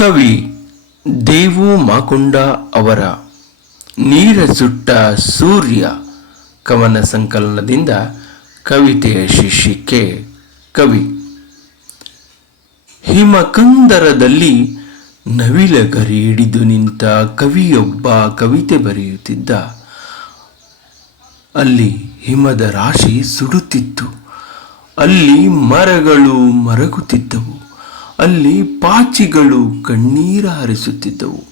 ಕವಿ ದೇವು ಮಾಕೊಂಡ ಅವರ ನೀರ ಸುಟ್ಟ ಸೂರ್ಯ ಕವನ ಸಂಕಲನದಿಂದ ಕವಿತೆಯ ಶೀರ್ಷಿಕೆ ಕವಿ. ಹಿಮಕಂದರದಲ್ಲಿ ನವಿಲಗರಿ ಹಿಡಿದು ನಿಂತ ಕವಿಯೊಬ್ಬ ಕವಿತೆ ಬರೆಯುತ್ತಿದ್ದ. ಅಲ್ಲಿ ಹಿಮದ ರಾಶಿ ಸುಡುತ್ತಿತ್ತು, ಅಲ್ಲಿ ಮರಗಳು ಮರಗುತ್ತಿದ್ದವು, ಅಲ್ಲಿ ಪಾಚಿಗಳು ಕಣ್ಣೀರ ಹರಿಸುತ್ತಿದ್ದವು,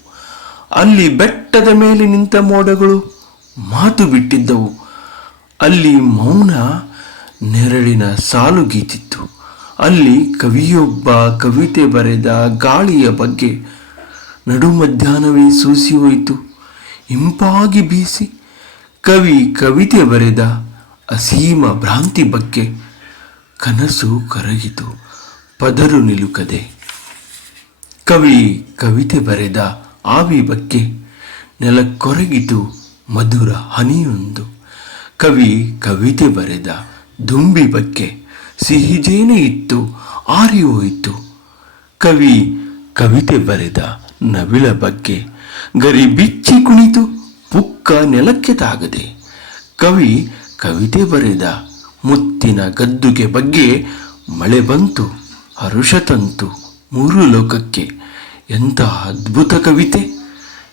ಅಲ್ಲಿ ಬೆಟ್ಟದ ಮೇಲೆ ನಿಂತ ಮೋಡಗಳು ಮಾತು ಬಿಟ್ಟಿದ್ದವು, ಅಲ್ಲಿ ಮೌನ ನೆರಳಿನ ಸಾಲು ಗೀತಿತ್ತು. ಅಲ್ಲಿ ಕವಿಯೊಬ್ಬ ಕವಿತೆ ಬರೆದ ಗಾಳಿಯ ಬಗ್ಗೆ. ನಡು ಮಧ್ಯಾಹ್ನವೇ ಸೂಸಿ ಹೋಯಿತು, ಇಂಪಾಗಿ ಬೀಸಿ. ಕವಿ ಕವಿತೆ ಬರೆದ ಅಸೀಮ ಭ್ರಾಂತಿ ಬಗ್ಗೆ. ಕನಸು ಕರಗಿತು, ಪದರು ನಿಲುಕದೆ. ಕವಿ ಕವಿತೆ ಬರೆದ ಆವಿ ಬಗ್ಗೆ. ನೆಲಕ್ಕೊರಗಿತು ಮಧುರ ಹನಿಯೊಂದು. ಕವಿ ಕವಿತೆ ಬರೆದ ದುಂಬಿ ಬಗ್ಗೆ. ಸಿಹಿಜೇನೆ ಇತ್ತು, ಆರಿ ಹೋಯಿತು. ಕವಿ ಕವಿತೆ ಬರೆದ ನವಿಲ ಬಗ್ಗೆ. ಗರಿ ಬಿಚ್ಚಿ ಕುಣಿತು, ಪುಕ್ಕ ನೆಲಕ್ಕೆ ತಾಗದೆ. ಕವಿ ಕವಿತೆ ಬರೆದ ಮುತ್ತಿನ ಗದ್ದುಗೆ ಬಗ್ಗೆ. ಮಳೆ ಬಂತು, ಹರುಷ ತಂತು ಮೂರು ಲೋಕಕ್ಕೆ. ಎಂತಹ ಅದ್ಭುತ ಕವಿತೆ!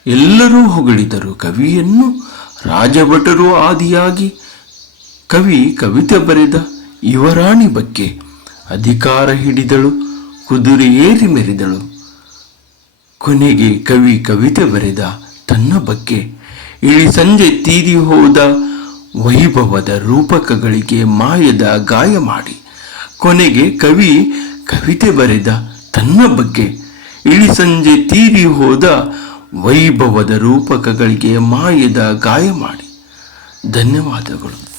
ಎಲ್ಲರೂ ಹೊಗಳಿದರು ಕವಿಯನ್ನು, ರಾಜಭಟರು ಆದಿಯಾಗಿ. ಕವಿ ಕವಿತೆ ಬರೆದ ಯುವರಾಣಿ ಬಗ್ಗೆ. ಅಧಿಕಾರ ಹಿಡಿದಳು, ಕುದುರೆ ಏರಿ ಮೆರೆದಳು. ಕೊನೆಗೆ ಕವಿ ಕವಿತೆ ಬರೆದ ತನ್ನ ಬಗ್ಗೆ. ಇಳಿ ಸಂಜೆ ತೀರಿ ಹೋದ ವೈಭವದ ರೂಪಕಗಳಿಗೆ ಮಾಯದ ಗಾಯ ಮಾಡಿ. ಕೊನೆಗೆ ಕವಿ ಕವಿತೆ ಬರೆದ ತನ್ನ ಬಗ್ಗೆ. ಇಳಿ ಸಂಜೆ ತೀರಿ ಹೋದ ವೈಭವದ ರೂಪಕಗಳಿಗೆ ಮಾಯದ ಗಾಯ ಮಾಡಿ. ಧನ್ಯವಾದಗಳು.